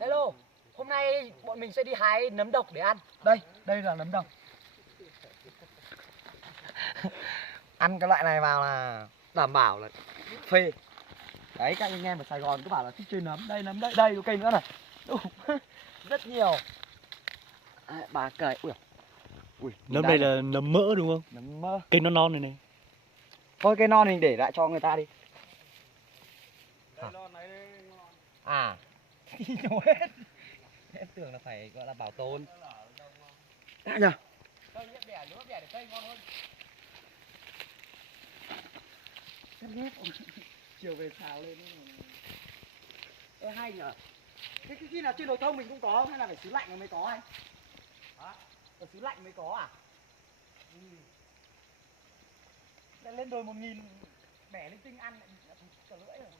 Hello, hôm nay bọn mình sẽ đi hái nấm độc để ăn. Đây là nấm độc. Ăn cái loại này vào là đảm bảo là phê. Đấy, các anh em ở Sài Gòn cứ bảo là thích chơi nấm. Đây nấm đây, đây có cây nữa này. Rất nhiều. À, bà cởi. Ui, Nấm đây là nấm mỡ đúng không? nấm mỡ. Cây non non này này. Thôi cây non mình để lại cho người ta đi. À. Nhổ hết. Em tưởng là phải gọi là bảo tồn. Đã nhờ. Cây nhẹ bẻ, nếu mà bẻ để cây ngon hơn. Chiều về xào lên. Ê hay nhờ. Thế khi nào trên đồi thông mình cũng có hay là phải xứ lạnh mới có anh? Hả? Ở xứ lạnh mới có à? Lại lên đồi 1000 bẻ linh tinh ăn lại cả lưỡi rồi.